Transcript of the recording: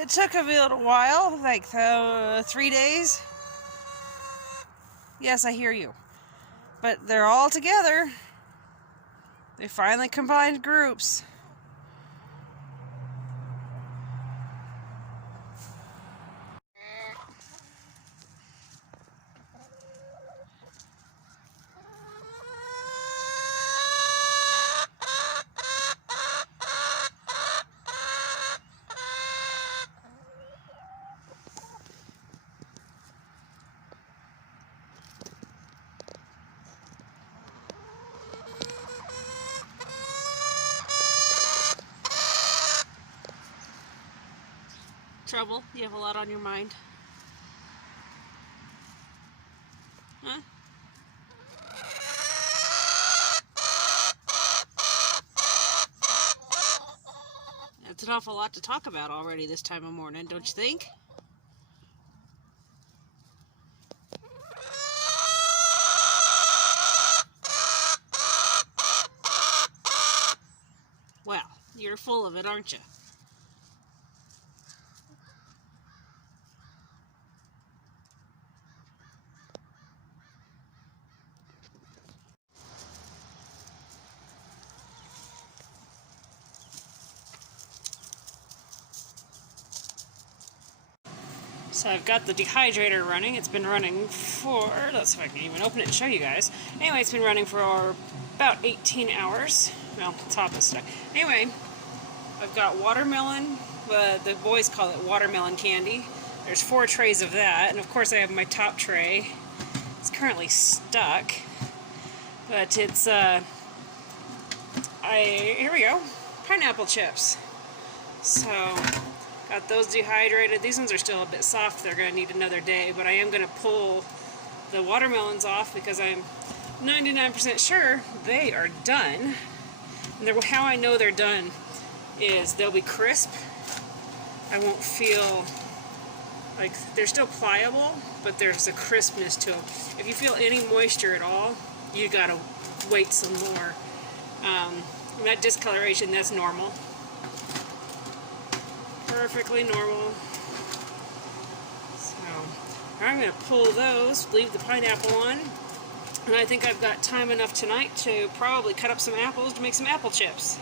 It took a little while, like 3 days. Yes, I hear you. But they're all together. They finally combined groups. Trouble? You have a lot on your mind? Huh? That's an awful lot to talk about already this time of morning, don't you think? Well, you're full of it, aren't you? So I've got the dehydrator running. It's been running for, let's see if I can even open it and show you guys. Anyway, it's been running for about 18 hours. Well, top is stuck. Anyway, I've got watermelon. The boys call it watermelon candy. There's 4 trays of that. And of course I have my top tray. It's currently stuck. But it's, here we go. Pineapple chips. So, got those dehydrated. These ones are still a bit soft. They're going to need another day, but I am going to pull the watermelons off because I'm 99% sure they are done. And how I know they're done is they'll be crisp. I won't feel like they're still pliable, but there's a crispness to them. If you feel any moisture at all, you got to wait some more. That discoloration, that's normal. Perfectly normal. So I'm going to pull those, leave the pineapple on, and I think I've got time enough tonight to probably cut up some apples to make some apple chips.